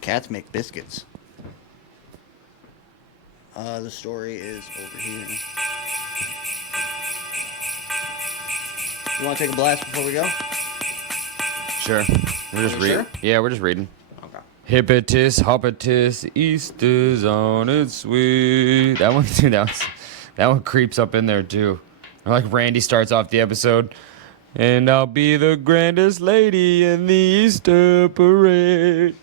Cats make biscuits. The story is over here. You want to take a blast before we go? Sure. We're just reading. Sure? Yeah, we're just reading. Okay. Hippitus, hoppitus, Easter's on its sweet. That one, too. That one creeps up in there too. Like Randy starts off the episode, and I'll be the grandest lady in the Easter parade.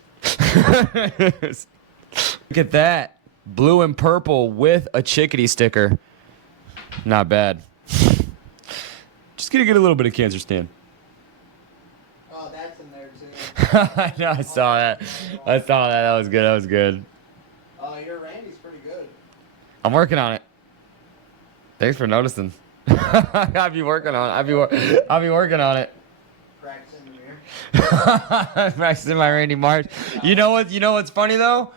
Look at that, blue and purple with a chickadee sticker. Not bad. Just gonna get a little bit of cancer stand. Oh, that's in there too. I know, I saw that. I saw that. That was good. That was good. Your Randy's pretty good. I'm working on it. Thanks for noticing. I'll be working on it. I'll be working on it. Practicing the mirror. Practicing my Randy Marsh. You know what? You know what's funny though?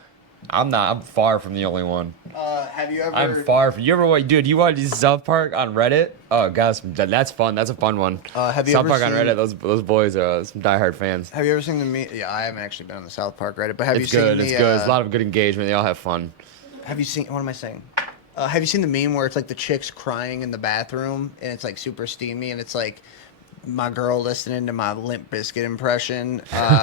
I'm far from the only one. Have you ever? I'm far from. You ever what, dude? You watch South Park on Reddit? Oh, guys, that's fun. That's a fun one. Have you South ever Park seen, on Reddit? Those boys are some diehard fans. Have you ever seen the meme? Yeah, I haven't actually been on the South Park Reddit, but have you It's seen good. the? It's good. There's a lot of good engagement. They all have fun. Have you seen? What am I saying? Have you seen the meme where it's like the chick's crying in the bathroom and it's like super steamy and it's like my girl listening to my Limp Bizkit impression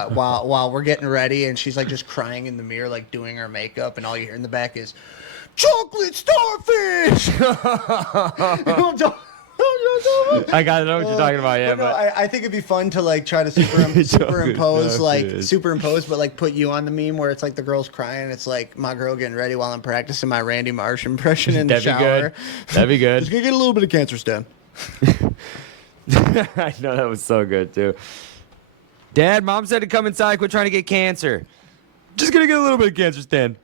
while we're getting ready and she's like just crying in the mirror like doing her makeup and all you hear in the back is chocolate starfish. I gotta know what you're talking about, yeah. No, But I think it'd be fun to like try to superimpose, but like put you on the meme where it's like the girl's crying. And it's like my girl getting ready while I'm practicing my Randy Marsh impression in the that'd be shower. good. That'd be good. Just gonna get a little bit of cancer stem. I know that was so good too. Dad, Mom said to come inside. Quit trying to get cancer. Just gonna get a little bit of cancer, Stan.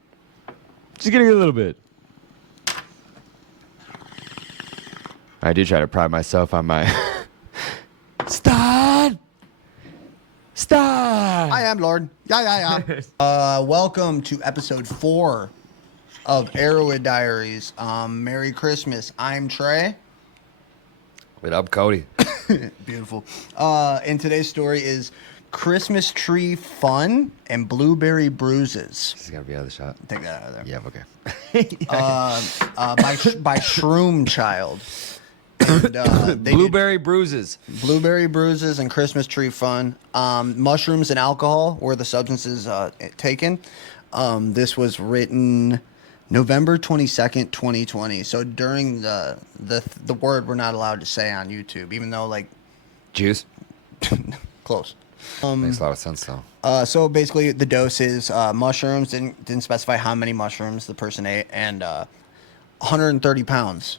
Just gonna get a little bit. I do try to pride myself on my. Stan. I am Lord. Yeah. Welcome to episode 4 of Erowid Diaries. Merry Christmas. I'm Trey. What up, Cody? Beautiful. And today's story is Christmas Tree Fun and Blueberry Bruises. This is gotta be out of the shot. Take that out of there. Yeah, okay. By Shroom Child. And, Blueberry bruises. Blueberry Bruises and Christmas Tree Fun. Mushrooms and alcohol were the substances taken. This was written November 22nd, 2020. So during the word we're not allowed to say on YouTube, even though like Juice. close. Makes a lot of sense though. So basically the dose is mushrooms. Didn't specify how many mushrooms the person ate, and 130 pounds.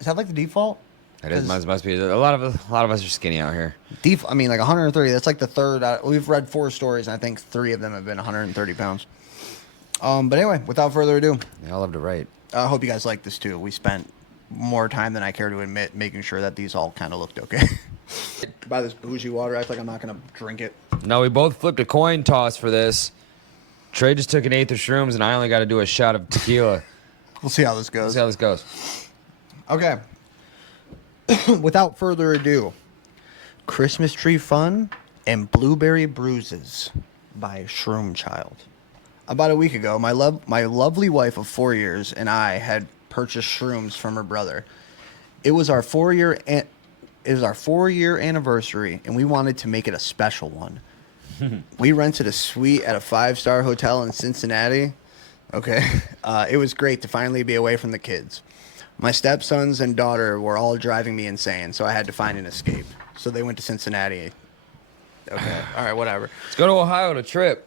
Is that like the default? It is. Must be. A lot of us are skinny out here. I mean, like 130. That's like the third. We've read 4 stories, and I think 3 of them have been 130 pounds. But anyway, without further ado, They all love to write. I hope you guys like this too. We spent more time than I care to admit making sure that these all kind of looked okay. Buy this bougie water. I feel like I'm not gonna drink it. No, we both flipped a coin toss for this. Trey just took an eighth of shrooms, and I only got to do a shot of tequila. We'll see how this Let's goes. see how this goes. Okay. Without further ado, Christmas Tree Fun and Blueberry Bruises by Shroom Child. About a week ago, my lovely wife of 4 years and I had purchased shrooms from her brother. It was our 4-year anniversary, and we wanted to make it a special one. We rented a suite at a 5-star hotel in Cincinnati. Okay. It was great to finally be away from the kids. My stepsons and daughter were all driving me insane, so I had to find an escape. So they went to Cincinnati. Okay. All right, whatever. Let's go to Ohio to trip.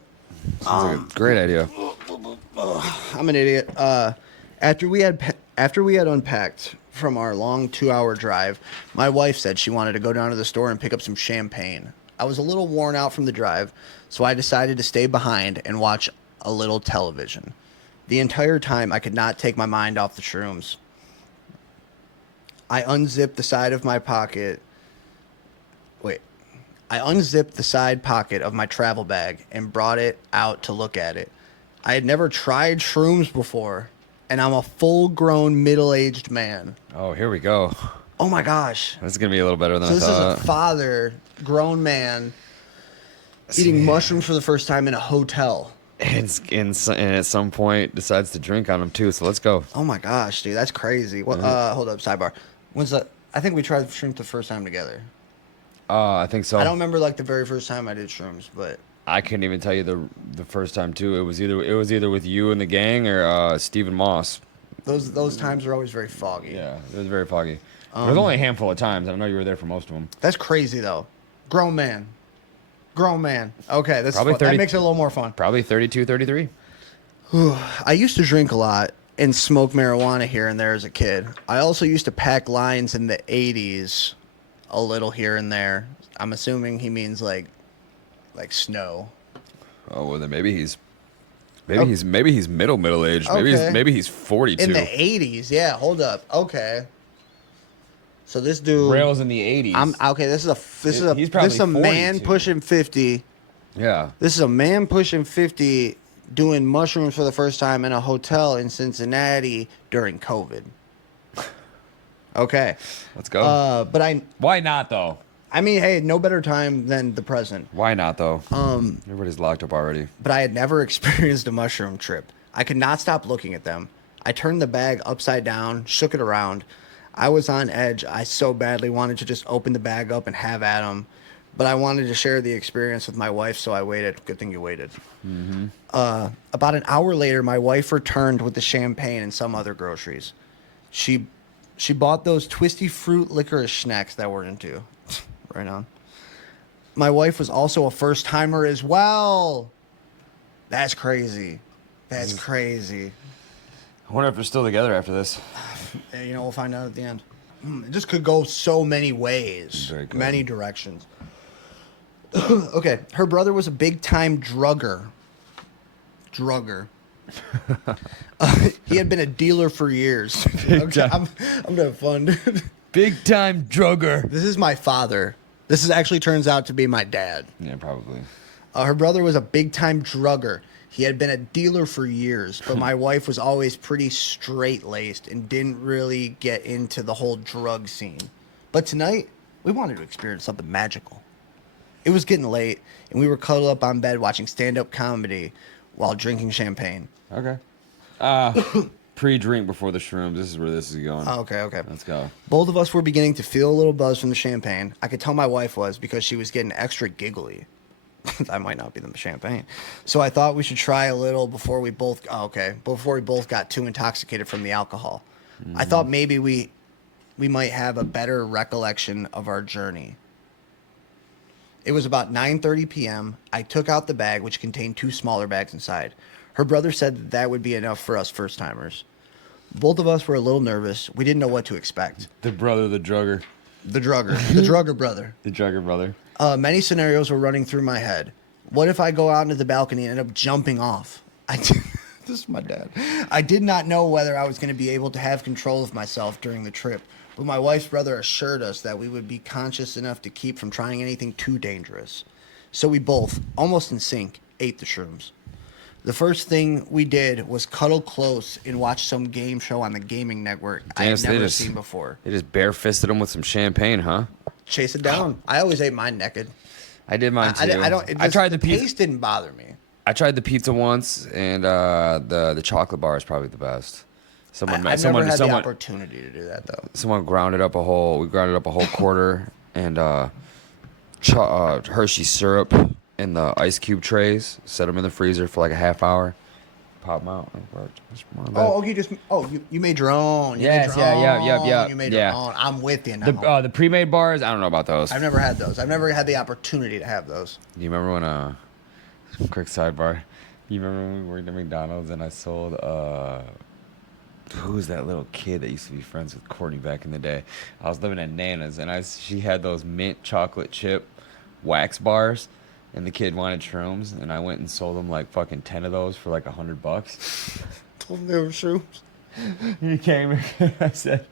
Sounds like a great idea. I'm an idiot. After we had unpacked from our long 2-hour drive, my wife said she wanted to go down to the store and pick up some champagne. I was a little worn out from the drive, so I decided to stay behind and watch a little television. The entire time, I could not take my mind off the shrooms. I unzipped the side pocket of my travel bag and brought it out to look at it. I had never tried shrooms before, and I'm a full-grown, middle-aged man. Oh, here we go. Oh my gosh. This is going to be a little better than So I this thought. is a father, grown man, eating mushrooms for the first time in a hotel. and at some point decides to drink on them too. So let's go. Oh my gosh, dude, that's crazy. What? Hold up, sidebar. When's the? I think we tried shrooms the first time together. I think so. I don't remember like the very first time I did shrooms, but I couldn't even tell you the first time too. It was either with you and the gang or Stephen Moss. those times are always very foggy. Yeah, it was very foggy. There was only a handful of times. I know you were there for most of them. That's crazy though. Grown man. Grown man. Okay, that's Probably fun. 30 That makes it a little more fun. Probably 32, 33. I used to drink a lot and smoke marijuana here and there as a kid. I also used to pack lines in the 80s a little here and there. I'm assuming he means like snow. Oh well, then maybe he's middle aged. Okay. Maybe he's 42. In the 80s. Yeah, hold up. Okay. So this dude Rails in the 80s. I'm okay, He's probably this is a man 42. pushing 50. Yeah. This is a man pushing 50 doing mushrooms for the first time in a hotel in Cincinnati during COVID. Okay. Let's go. But Why not though? I mean, hey, no better time than the present. Why not though? Everybody's locked up already. But I had never experienced a mushroom trip. I could not stop looking at them. I turned the bag upside down, shook it around. I was on edge. I so badly wanted to just open the bag up and have at them. But I wanted to share the experience with my wife, so I waited. Good thing you waited. Mm-hmm. About an hour later, my wife returned with the champagne and some other groceries. She bought those twisty fruit licorice snacks that we're into. Right on. My wife was also a first timer as well. That's crazy. That's crazy. I wonder if they're still together after this. And, we'll find out at the end. It just could go so many ways, Very good. many directions. Okay, her brother was a big time drugger. He had been a dealer for years. Okay, I'm gonna have fun, dude. Big time drugger. This is my father. This is actually turns out to be my dad. Yeah, probably. Her brother was a big time drugger. He had been a dealer for years, but my wife was always pretty straight laced and didn't really get into the whole drug scene. But tonight, we wanted to experience something magical. It was getting late, and we were cuddled up on bed watching stand up comedy while drinking champagne. Okay. Pre-drink before the shrooms. This is where this is going. Okay. Let's go. Both of us were beginning to feel a little buzz from the champagne. I could tell my wife was because she was getting extra giggly. That might not be the champagne. So I thought we should try a little before we both got too intoxicated from the alcohol. I thought maybe we might have a better recollection of our journey. It was about 9:30 p.m. I took out the bag, which contained 2 smaller bags inside. Her brother said that would be enough for us first-timers. Both of us were a little nervous. We didn't know what to expect. The brother, the drugger. The drugger brother. The drugger brother. Many scenarios were running through my head. What if I go out into the balcony and end up jumping off? This is my dad. I did not know whether I was going to be able to have control of myself during the trip, but my wife's brother assured us that we would be conscious enough to keep from trying anything too dangerous. So we both, almost in sync, ate the shrooms. The first thing we did was cuddle close and watch some game show on the gaming network I had never seen before. They just barefisted him with some champagne, huh? Chase it down. I always ate mine naked. I did mine too. I tried the pizza. Taste didn't bother me. I tried the pizza once, and the chocolate bar is probably the best. I've never had the opportunity to do that though. Someone grounded up a whole quarter and Hershey syrup in the ice cube trays. Set them in the freezer for like a half hour. Pop them out. You made your own. Yes, You made your own. I'm with you now. The pre-made bars, I don't know about those. I've never had those. I've never had the opportunity to have those. Do you remember when quick sidebar? You remember when we worked at McDonald's and I sold who was that little kid that used to be friends with Courtney back in the day? I was living at Nana's and she had those mint chocolate chip wax bars. And the kid wanted shrooms, and I went and sold him like fucking 10 of those for like $100. Told him they were shrooms. He came and I said,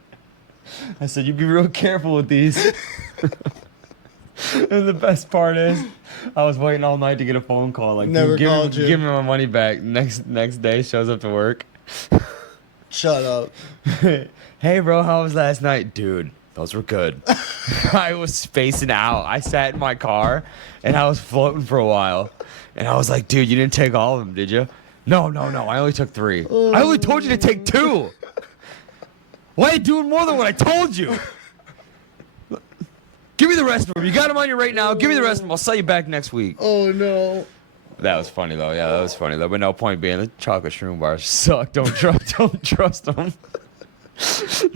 you be real careful with these. And the best part is, I was waiting all night to get a phone call. Like, never called you. Give me my money back. Next day, shows up to work. Shut up. Hey, bro, how was last night? Dude, those were good. I was spacing out. I sat in my car, and I was floating for a while. And I was like, dude, you didn't take all of them, did you? No. I only took 3. I only told you to take 2. Why are you doing more than what I told you? Give me the rest of them. You got them on you right now. Give me the rest of them. I'll sell you back next week. Oh, no. That was funny, though. Yeah, that was funny, though. But no, point being, the chocolate shroom bars suck. Don't trust them.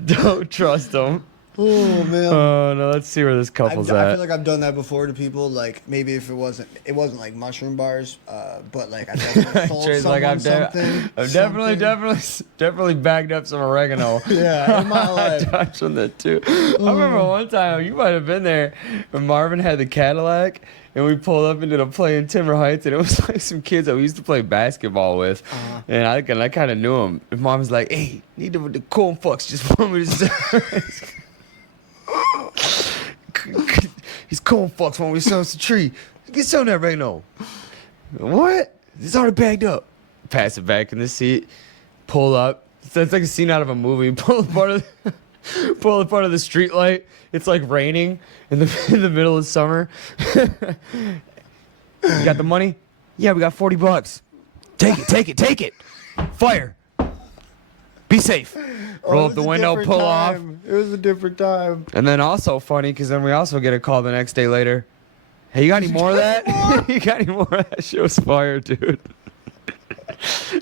Don't trust them. Oh, man. Oh, no, let's see where this couple's I at. feel like I've done that before to people. Like, maybe if it wasn't like mushroom bars, but like I definitely sold Trey's someone like, something. I've definitely bagged up some oregano. Yeah, in my I life. touched on that too. I remember one time, you might have been there, when Marvin had the Cadillac, and we pulled up and ended up playing Timber Heights, and it was like some kids that we used to play basketball with, and I kind of knew them. And Mom was like, "Hey, need the corn fucks just want me to." He's corn fucks when we sell us a tree. Get some of that right now. What? It's already bagged up. Pass it back in the seat. Pull up. It's like a scene out of a movie. Pull apart of the street light. It's like raining in the middle of summer. You got the money? Yeah, we got $40. Take it. Fire. Be safe. Roll up the window, pull off. It was a different time. And then also funny, because then we also get a call the next day later. Hey, you got any more of that? You got any more of that? Shit was fire, dude.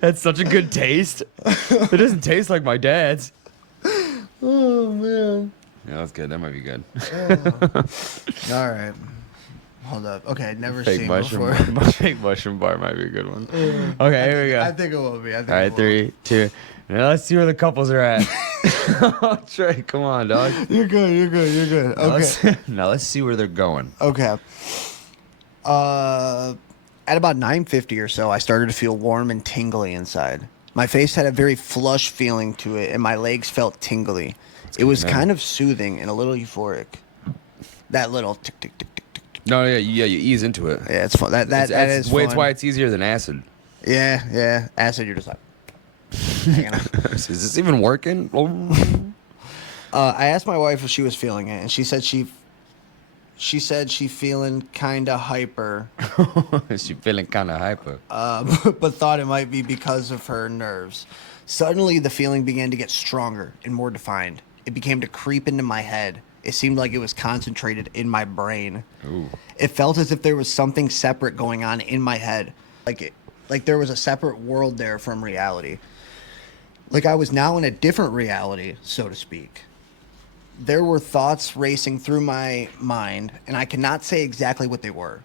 That's such a good taste. It doesn't taste like my dad's. Oh, man. Yeah, that's good. That might be good. All right. Hold up. Okay, never Fake seen mushroom, before. fake mushroom bar might be a good one. Okay, here we go. I think it will be. All right, 3, 2. Now let's see where the couples are at. Trey, come on, dog. You're good. Okay. Now let's see where they're going. Okay. At about 9:50 or so, I started to feel warm and tingly inside. My face had a very flush feeling to it, and my legs felt tingly. It was kind of soothing and a little euphoric. That little tick, tick, tick, tick, tick. No, you ease into it. Yeah, it's fun. That is fun. It's why it's easier than acid. Yeah. Acid, you're just like... hanging out. Is this even working? I asked my wife if she was feeling it, and she said she feeling kind of hyper, She feeling kind of hyper. but thought it might be because of her nerves. Suddenly, the feeling began to get stronger and more defined. It began to creep into my head. It seemed like it was concentrated in my brain. Ooh. It felt as if there was something separate going on in my head, like there was a separate world there from reality. Like I was now in a different reality, so to speak. There were thoughts racing through my mind, and I cannot say exactly what they were.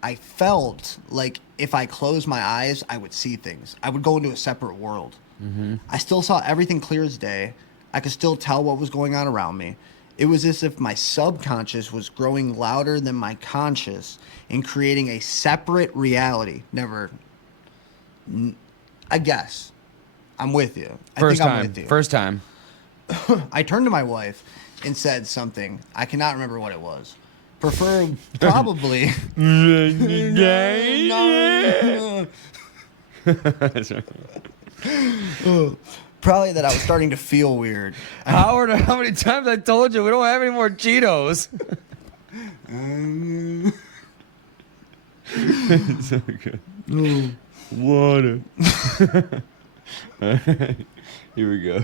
I felt like if I closed my eyes, I would see things. I would go into a separate world. Mm-hmm. I still saw everything clear as day. I could still tell what was going on around me. It was as if my subconscious was growing louder than my conscious and creating a separate reality. I guess. I'm with you. I'm with you. First time. I turned to my wife and said something. I cannot remember what it was. Probably. Probably that I was starting to feel weird. Howard, how many times I told you we don't have any more Cheetos? So good. Water. Here we go.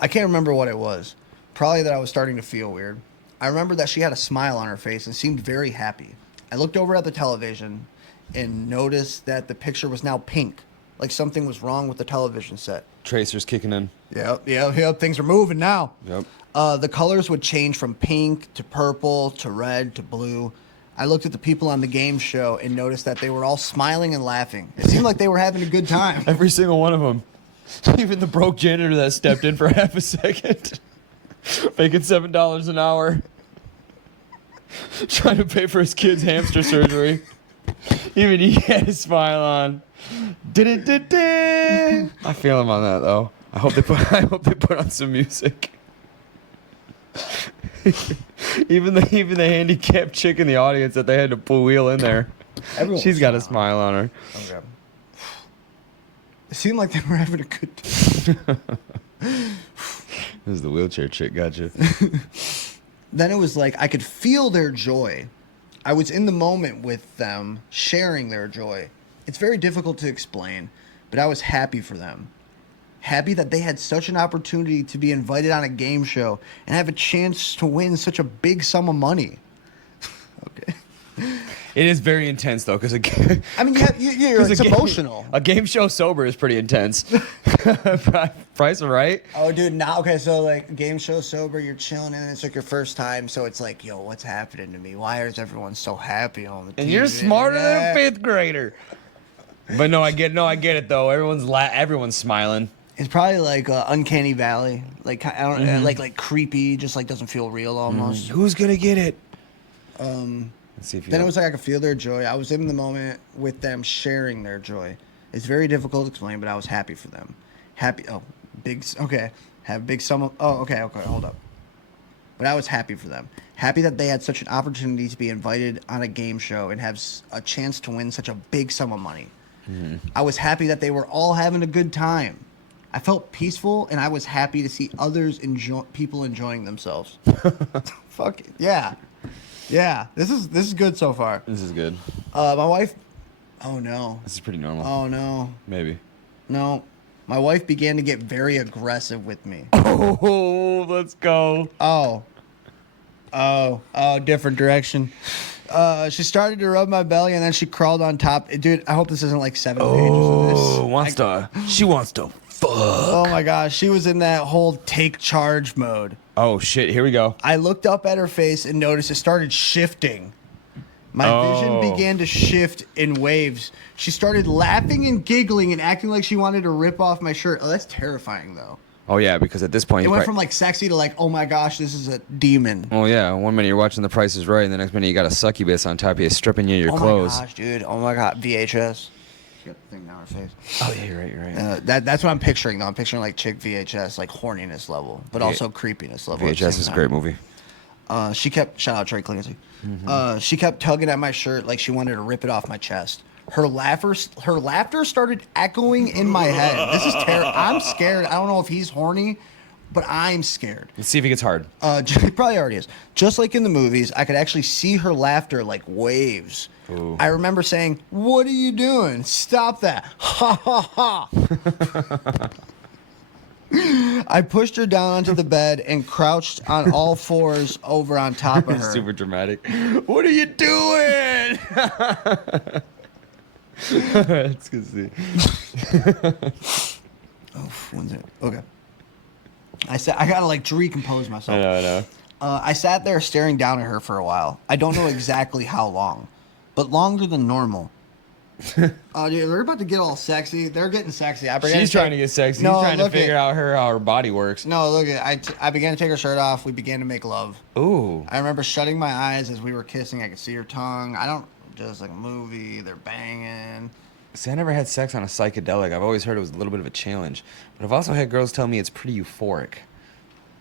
I can't remember what it was. Probably that I was starting to feel weird. I remember that she had a smile on her face and seemed very happy. I looked over at the television and noticed that the picture was now pink, like something was wrong with the television set. Tracer's kicking in. Yep. Things are moving now. Yep. The colors would change from pink to purple to red to blue. I looked at the people on the game show and noticed that they were all smiling and laughing. It seemed like they were having a good time. Every single one of them. Even the broke janitor that stepped in for half a second. Making $7 an hour. Trying to pay for his kid's hamster surgery. Even he had a smile on. I feel him on that though. I hope they put on some music. even the handicapped chick in the audience that they had to pull wheel in there. She's got a smile on her. Okay. It seemed like they were having a good time. This is the wheelchair chick, gotcha. Then it was like I could feel their joy. I was in the moment with them, sharing their joy. It's very difficult to explain, but I was happy for them. Happy that they had such an opportunity to be invited on a game show and have a chance to win such a big sum of money. Okay. It is very intense though, because I mean, it's emotional. A game show sober is pretty intense. Price right? Oh, dude, now okay. So like, game show sober, you're chilling, and it's like your first time. So it's like, yo, what's happening to me? Why is everyone so happy on the TV? And you're smarter than a fifth grader. But no, I get it though. Everyone's smiling. It's probably like Uncanny Valley, like I don't like creepy, just like doesn't feel real almost. Who's gonna get it? Let's see if you Then it was like I could feel their joy. I was in the moment with them, sharing their joy. It's very difficult to explain, but I was happy for them. Happy. Oh, big. Okay, have big sum. Okay. Hold up. But I was happy for them. Happy that they had such an opportunity to be invited on a game show and have a chance to win such a big sum of money. Mm-hmm. I was happy that they were all having a good time. I felt peaceful, and I was happy to see people enjoying themselves. Fuck it. Yeah. This is good so far. This is good. My wife. Oh no. This is pretty normal. Oh no. Maybe. No. My wife began to get very aggressive with me. Oh, let's go. Oh, different direction. She started to rub my belly, and then she crawled on top. Dude, I hope this isn't like 7 pages of this. She wants to fuck. Oh my gosh, she was in that whole take charge mode. Oh shit, here we go. I looked up at her face and noticed it started shifting. My vision began to shift in waves. She started laughing and giggling and acting like she wanted to rip off my shirt. Oh, that's terrifying, though. Oh, yeah, because at this point... It went from, like, sexy to, like, oh, my gosh, this is a demon. Oh, yeah. One minute you're watching The Price is Right, and the next minute you got a succubus on top of you stripping you your clothes. Oh, my gosh, dude. Oh, my God. VHS. She got the thing down her face. Oh, yeah, you're right. That's what I'm picturing, though. I'm picturing, like, chick VHS, like, horniness level, but also creepiness level. VHS is a great movie. She kept... Shout out Trey Clancy. Mm-hmm. She kept tugging at my shirt like she wanted to rip it off my chest. Her laughter started echoing in my head. This is terrible. I'm scared. I don't know if he's horny, but I'm scared. Let's see if he gets hard. He probably already is. Just like in the movies, I could actually see her laughter like waves. Ooh. I remember saying, "What are you doing? Stop that!" Ha ha ha. I pushed her down onto the bed and crouched on all fours over on top of her. Super dramatic. What are you doing? That's good to see. Oh, when's it? Okay. I gotta like recompose myself. I know. I sat there staring down at her for a while. I don't know exactly how long, but longer than normal. Oh, dude, they're about to get all sexy. They're getting sexy. She's trying to get sexy. He's trying to figure out how her body works. No, look at I began to take her shirt off. We began to make love. Ooh. I remember shutting my eyes as we were kissing. I could see her tongue. Just like a movie. They're banging. See, I never had sex on a psychedelic. I've always heard it was a little bit of a challenge. But I've also had girls tell me it's pretty euphoric.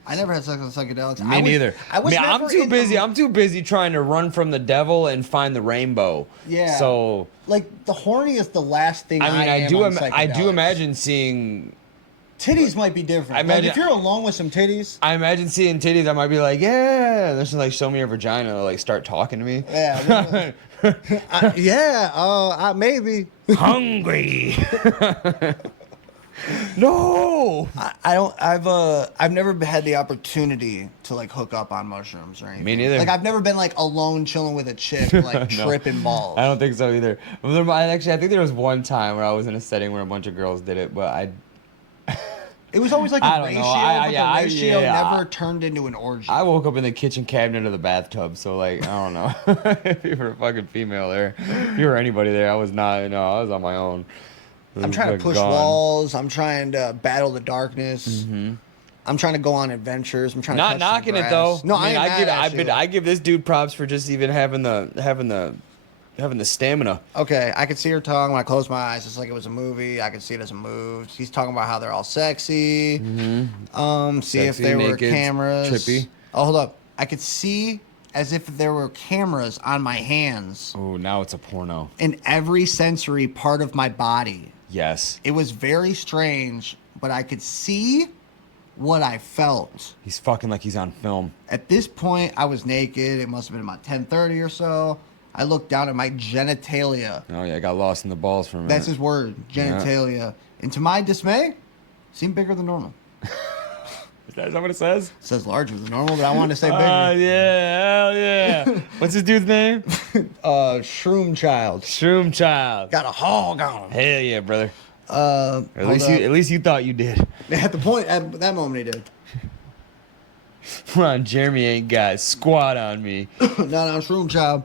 I never had sex on psychedelics. Me neither. I'm too busy. I'm too busy trying to run from the devil and find the rainbow. Yeah. So, like, the horny is the last thing. I do imagine seeing. Titties might be different. Like, if you're alone with some titties. I imagine seeing titties. I might be like, yeah. There's like, show me your vagina. Like, start talking to me. Yeah. Maybe. Hungry. No, I've never had the opportunity to like hook up on mushrooms or anything. Me neither. Like I've never been like alone chilling with a chick like No. tripping balls. I don't think so either. I think there was one time where I was in a setting where a bunch of girls did it, but it was always like a ratio, but the ratio never turned into an orgy. I woke up in the kitchen cabinet of the bathtub, so like I don't know if you were a fucking female there, if you were anybody there, I was not. No, I was on my own. I'm trying to push walls. I'm trying to battle the darkness. Mm-hmm. I'm trying to go on adventures. I'm trying to not knocking it though. No, I give this dude props for just even having the stamina. Okay, I could see her tongue when I closed my eyes. It's like it was a movie. I could see it as a move. He's talking about how they're all sexy. Mm-hmm. See sexy, if there naked, were cameras. Trippy. Oh, hold up. I could see as if there were cameras on my hands. Oh, now it's a porno. In every sensory part of my body. Yes. It was very strange, but I could see what I felt. He's fucking like he's on film. At this point, I was naked. It must have been about 10:30 or so. I looked down at my genitalia. Oh yeah, I got lost in the balls for a minute. That's his word, genitalia. And to my dismay, seemed bigger than normal. Is that what it says? It says larger than normal, but I wanted to say bigger. Oh yeah, hell yeah. What's this dude's name? Shroom Child. Shroom Child. Got a hog on him. Hell yeah, brother. At At least you thought you did. at that moment he did. Come on, Jeremy ain't got squat on me. No, Shroom Child.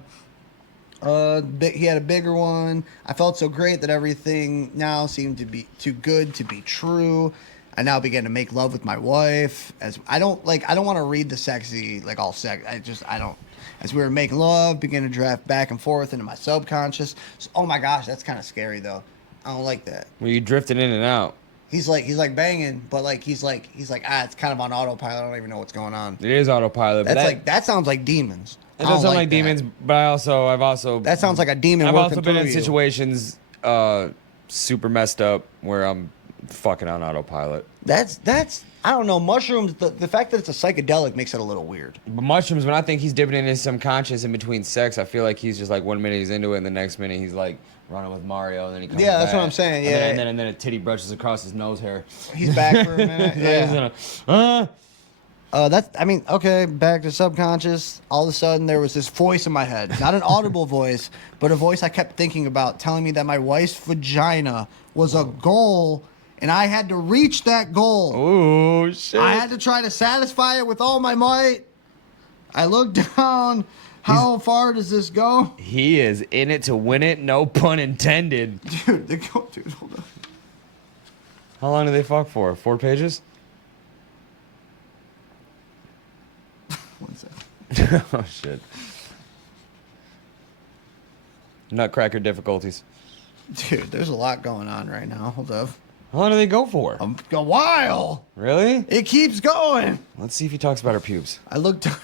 He had a bigger one. I felt so great that everything now seemed to be too good to be true. I now began to make love with my wife. As I don't want to read the sexy, like all sex. I don't. As we were making love, began to draft back and forth into my subconscious. So, oh my gosh, that's kind of scary though. I don't like that. Were you drifting in and out? He's like banging, but he's like it's kind of on autopilot. I don't even know what's going on. It is autopilot. That sounds like demons. It does sound like demons, but I've also that sounds like a demon. I've also working been in through you. situations super messed up where I'm fucking on autopilot. That's I don't know. Mushrooms, the fact that it's a psychedelic makes it a little weird. But mushrooms, when I think he's dipping in his subconscious in between sex, I feel like he's just like 1 minute he's into it, and the next minute he's like running with Mario, and then he comes Yeah, that's back. what I'm saying. Yeah, and then a titty brushes across his nose hair. He's back for a minute. Yeah. Okay, back to subconscious. All of a sudden, there was this voice in my head. Not an audible voice, but a voice I kept thinking about, telling me that my wife's vagina was a goal, and I had to reach that goal. Oh, shit. I had to try to satisfy it with all my might. I looked down. How far does this go? He is in it to win it, no pun intended. Dude, hold on. How long did they fuck for? 4 pages? 1 second. Oh, shit. Nutcracker difficulties. Dude, there's a lot going on right now. Hold up. How long do they go for? A while. Really? It keeps going. Let's see if he talks about her pubes. I looked down.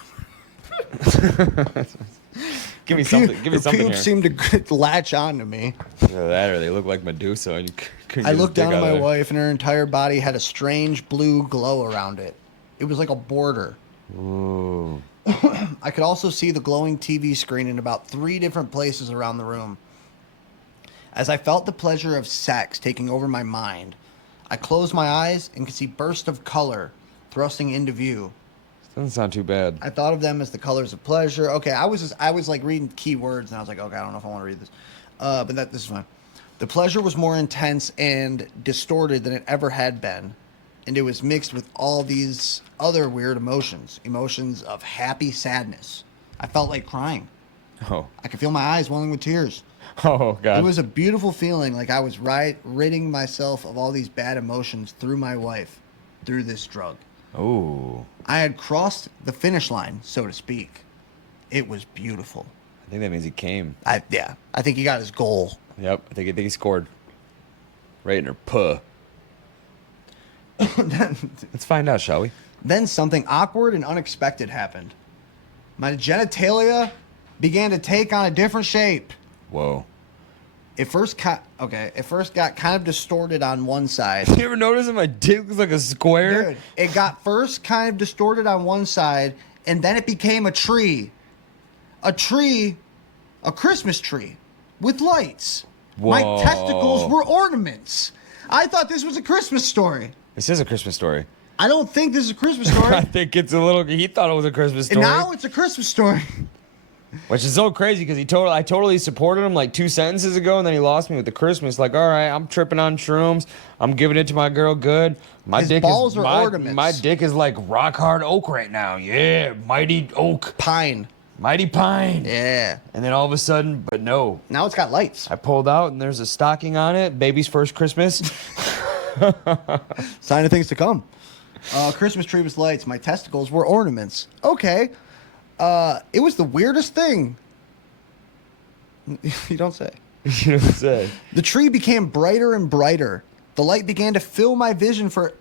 Give me something. Give me something here. Pubes seem to latch on to me. Either that, or they look like Medusa, and you couldn't I get looked his dick down at out of my there. wife, and her entire body had a strange blue glow around it. It was like a border. Ooh. I could also see the glowing TV screen in about 3 different places around the room. As I felt the pleasure of sex taking over my mind, I closed my eyes and could see bursts of color thrusting into view. Doesn't sound too bad. I thought of them as the colors of pleasure. Okay, I was like reading key words, and I was like, okay, I don't know if I want to read this, but this is fine. The pleasure was more intense and distorted than it ever had been, and it was mixed with all these other weird emotions of happy sadness. I felt like crying. Oh. I could feel my eyes welling with tears. Oh, God. It was a beautiful feeling, like I was ridding myself of all these bad emotions through my wife, through this drug. Ooh. I had crossed the finish line, so to speak. It was beautiful. I think that means he came. I think he got his goal. Yep. I think he scored. Right in her puh. Let's find out, shall we? Then something awkward and unexpected happened. My genitalia began to take on a different shape. Whoa. It first got kind of distorted on one side. You ever notice that my dick looks like a square? Dude, it got first kind of distorted on one side, and then it became a tree. A Christmas tree, with lights. Whoa. My testicles were ornaments. I thought this was a Christmas story. This is a Christmas story. I don't think this is a Christmas story. I think it's a little. He thought it was a Christmas story. And now it's a Christmas story. Which is so crazy because I totally supported him like 2 sentences ago, and then he lost me with the Christmas. Like, all right, I'm tripping on shrooms. I'm giving it to my girl good. My His dick balls is are ornaments. My dick is like rock hard oak right now. Yeah, mighty oak, Pine. mighty pine. Yeah. And then all of a sudden, but no, Now it's got lights. I pulled out and there's a stocking on it. Baby's first Christmas. Sign of things to come. Christmas tree with lights. My testicles were ornaments. Okay. It was the weirdest thing. You don't say. You know what I'm saying? The tree became brighter and brighter. The light began to fill my vision for...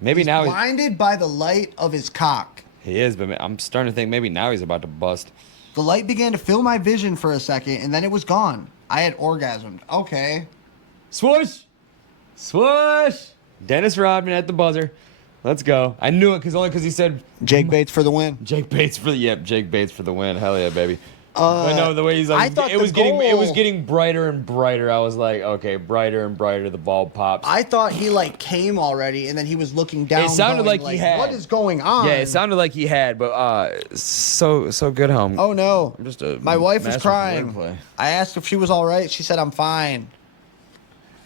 Maybe He's now blinded by the light of his cock. he is, but I'm starting to think maybe now he's about to bust. The light began to fill my vision for a second, and then it was gone. I had orgasmed. Okay. Swoosh! Swoosh! Dennis Rodman at the buzzer. Let's go. I knew it only because he said Jake Bates for the win. Jake Bates for the win. Hell yeah, baby. But no, the way he's like, I thought it was the goal- getting brighter and brighter. I was like, okay, brighter and brighter. The ball pops. I thought he like came already, and then he was looking down. It sounded going, like he had. What is going on? Yeah, it sounded like he had, but so good, home. Oh no! I'm just a My wife was master of crying. wordplay. I asked if she was all right. She said, "I'm fine."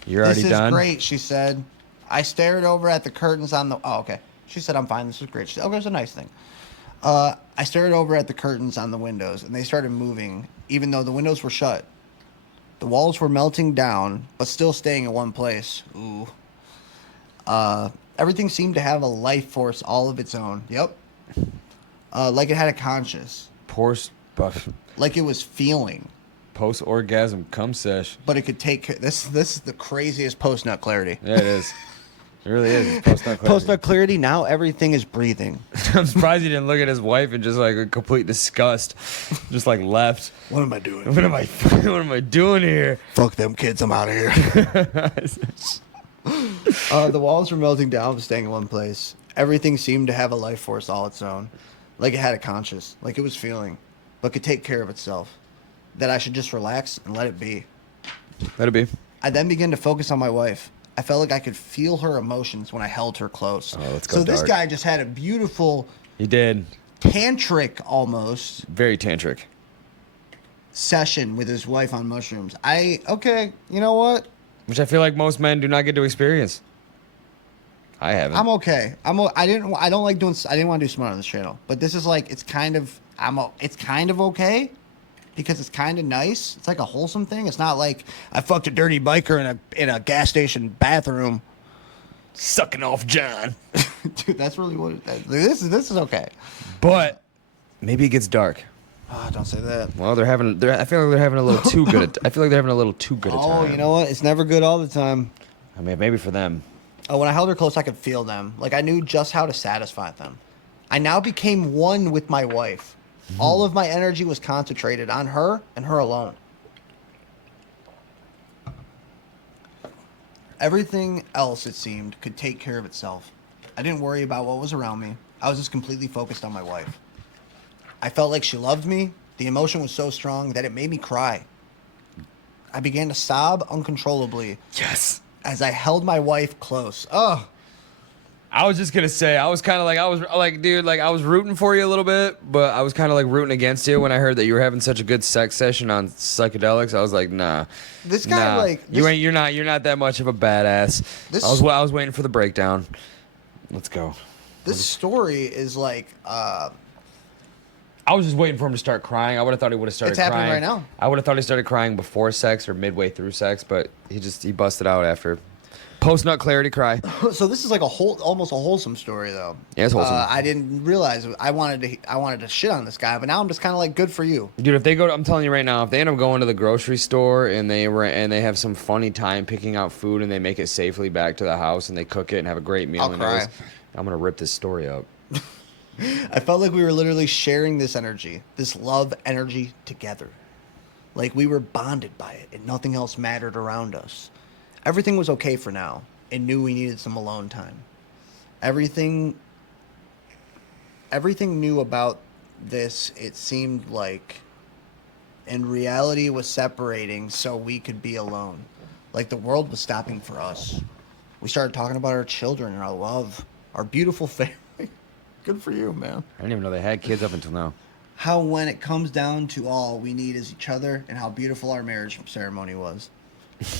You're already This is done. great, she said. I stared over at the curtains on the. Oh, okay. She said, "I'm fine. This is great." She said, "Okay, it's a nice thing." I stared over at the curtains on the windows, and they started moving, even though the windows were shut. The walls were melting down, but still staying in one place. Ooh. Everything seemed to have a life force all of its own. Yep. Like it had a conscience. Like it was feeling. Post orgasm cum sesh. But it could take care. This is the craziest post nut clarity. Yeah, it is. It really is. Post nut clarity. Post nut clarity. Now everything is breathing. I'm surprised he didn't look at his wife and just like a complete disgust, just like left. What am I doing? What am I doing here? Fuck them kids. I'm out of here. The walls were melting down, but staying in one place. Everything seemed to have a life force all its own, like it had a conscience, like it was feeling, but could take care of itself. That I should just relax and let it be. Let it be. I then began to focus on my wife. I felt like I could feel her emotions when I held her close. Oh, let's go So this dark. guy just had a beautiful, He did. tantric almost Very tantric. session with his wife on mushrooms. Okay, you know what? Which I feel like most men do not get to experience. I haven't. I'm okay. I didn't want to do smart on this channel, but this is like it's kind of okay because it's kind of nice. It's like a wholesome thing. It's not like I fucked a dirty biker in a gas station bathroom, Sucking off John. dude. That's really what this is okay. But maybe it gets dark. Oh, don't say that. Well, I feel like they're having a little too good. I feel like they're having a little too good a time. Oh, you know what? It's never good all the time. I mean, maybe for them. Oh, when I held her close, I could feel them. Like I knew just how to satisfy them. I now became one with my wife. All of my energy was concentrated on her and her alone. Everything else, it seemed, could take care of itself. I didn't worry about what was around me. I was just completely focused on my wife. I felt like she loved me. The emotion was so strong that it made me cry. I began to sob uncontrollably Yes. as I held my wife close. Oh, I was just gonna say, I was rooting for you a little bit, but I was kind of like rooting against you when I heard that you were having such a good sex session on psychedelics. I was like, nah. this guy Nah. like this, You're not that much of a badass. This- I was waiting for the breakdown. Let's go. this story is like I was just waiting for him to start crying. I would have thought he would have started It's crying. happening right now. I would have thought he started crying before sex or midway through sex, but he busted out after. Post nut clarity cry. so this is like almost a wholesome story though. Yeah, it's wholesome. I didn't realize I wanted to shit on this guy, but now I'm just kind of like good for you. Dude, if they go, I'm telling you right now, if they end up going to the grocery store and they have some funny time picking out food and they make it safely back to the house and they cook it and have a great meal, I'll and cry. I'm gonna rip this story up. I felt like we were literally sharing this energy, this love energy together. Like we were bonded by it and nothing else mattered around us. Everything was okay for now and knew we needed some alone time. Everything new about this, it seemed like in reality was separating so we could be alone. Like the world was stopping for us. We started talking about our children and our love, our beautiful family. Good for you, man. I didn't even know they had kids up until now. How when it comes down to all we need is each other and how beautiful our marriage ceremony was.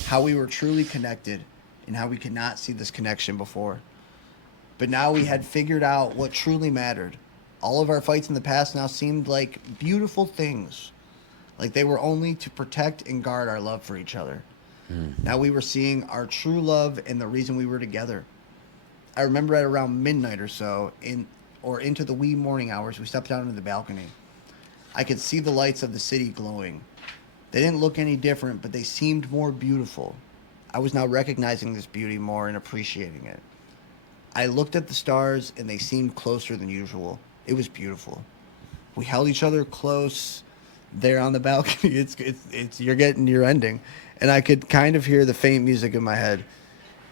How we were truly connected and how we could not see this connection before. But now we had figured out what truly mattered. All of our fights in the past now seemed like beautiful things. Like they were only to protect and guard our love for each other. Now we were seeing our true love and the reason we were together. I remember at around midnight or so, into the wee morning hours, we stepped out into the balcony. I could see the lights of the city glowing. They didn't look any different, but they seemed more beautiful. I was now recognizing this beauty more and appreciating it. I looked at the stars, and they seemed closer than usual. It was beautiful. We held each other close there on the balcony. It's you're getting your ending. And I could kind of hear the faint music in my head.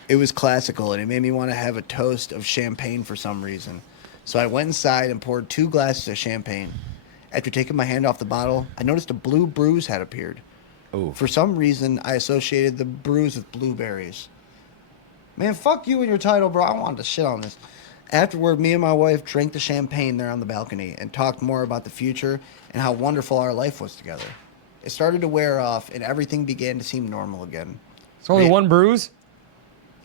It was classical, and it made me want to have a toast of champagne for some reason. So I went inside and poured 2 glasses of champagne. After taking my hand off the bottle, I noticed a blue bruise had appeared. Ooh. For some reason, I associated the bruise with blueberries. Man, fuck you and your title, bro. I wanted to shit on this. Afterward, me and my wife drank the champagne there on the balcony and talked more about the future and how wonderful our life was together. It started to wear off, and everything began to seem normal again. It's only one bruise?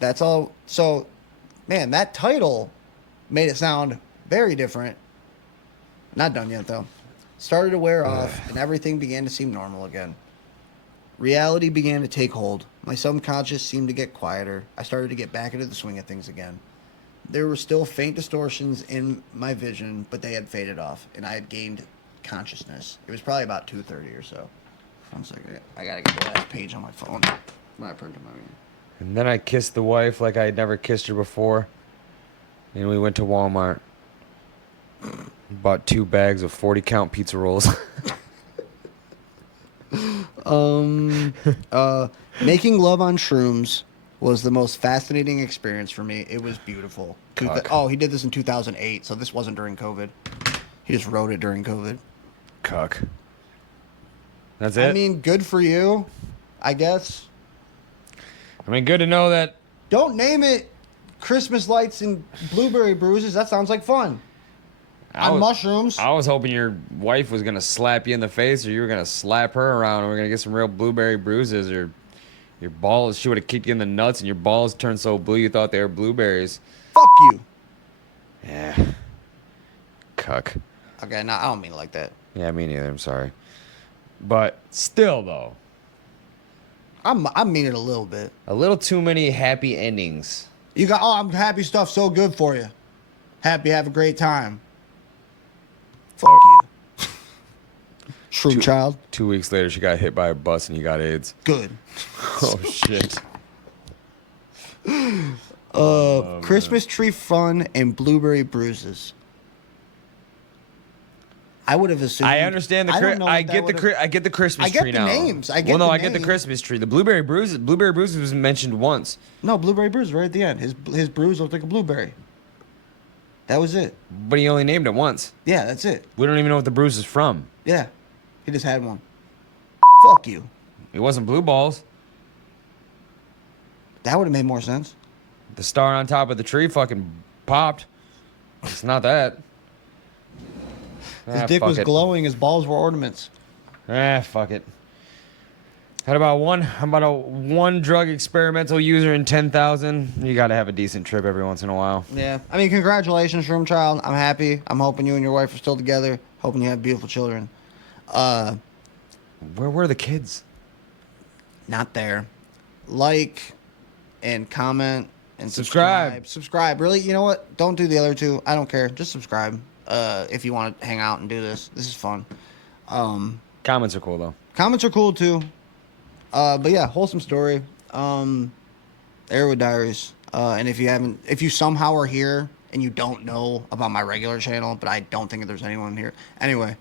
That's all. So, man, that title made it sound very different. Not done yet, though. Started to wear off, and everything began to seem normal again. Reality began to take hold. My subconscious seemed to get quieter. I started to get back into the swing of things again. There were still faint distortions in my vision, but they had faded off, and I had gained consciousness. It was probably about 2:30 or so. One second. I gotta get the last page on my phone when I printed my. And then I kissed the wife like I had never kissed her before. And we went to Walmart. Bought 2 bags of 40-count pizza rolls. Making love on shrooms was the most fascinating experience for me. It was beautiful. Cuck. He did this in 2008, so this wasn't during COVID. He just wrote it during COVID. Cuck. That's it? I mean, good for you, I guess. I mean, good to know that. Don't name it Christmas lights and blueberry bruises. That sounds like fun. On mushrooms. I was hoping your wife was going to slap you in the face or you were going to slap her around and we're going to get some real blueberry bruises or your balls. She would have kicked you in the nuts and your balls turned so blue you thought they were blueberries. Fuck you. Yeah. Cuck. Okay, no, I don't mean it like that. Yeah, me neither. I'm sorry. But still, though. I mean it a little bit. A little too many happy endings. You got, I'm happy stuff so good for you. Happy, have a great time. Fuck you. Shroom child. 2 weeks later, she got hit by a bus and he got AIDS. Good. Oh, shit. Christmas tree fun and blueberry bruises. I would have assumed. I understand the. I get the Christmas I get tree the now. names. I get well, no, the I get the names. Christmas tree. The blueberry bruises. Blueberry bruises was mentioned once. No, blueberry bruise right at the end. His bruise looked like a blueberry. That was it. But he only named it once. Yeah, that's it. We don't even know what the bruise is from. Yeah, he just had one. Fuck you. It wasn't blue balls. That would have made more sense. The star on top of the tree fucking popped. It's not that. His dick was glowing. His balls were ornaments. Fuck it. How about a one drug experimental user in 10,000? You got to have a decent trip every once in a while. Yeah. I mean, congratulations, Shroom Child. I'm happy. I'm hoping you and your wife are still together. Hoping you have beautiful children. Where were the kids? Not there. Like and comment and Subscribe. Subscribe. Really? You know what? Don't do the other two. I don't care. Just subscribe. If you want to hang out and do this. This is fun. Comments are cool, though. Comments are cool, too. But yeah, wholesome story. Erowid Diaries. And if you somehow are here and you don't know about my regular channel, but I don't think there's anyone here. Anyway,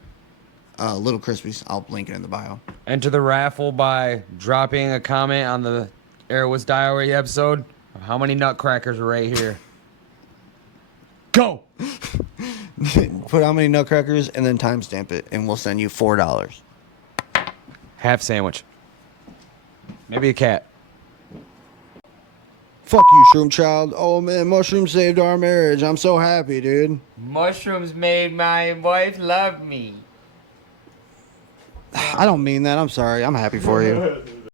Little Crispies. I'll link it in the bio. Enter the raffle by dropping a comment on the Erowid's Diary episode of how many nutcrackers are right here. Go! Put how many nutcrackers and then timestamp it, and we'll send you $4. Half sandwich. Maybe a cat. Fuck you, Shroom Child. Oh man, mushrooms saved our marriage. I'm so happy, dude. Mushrooms made my wife love me. I don't mean that. I'm sorry. I'm happy for you.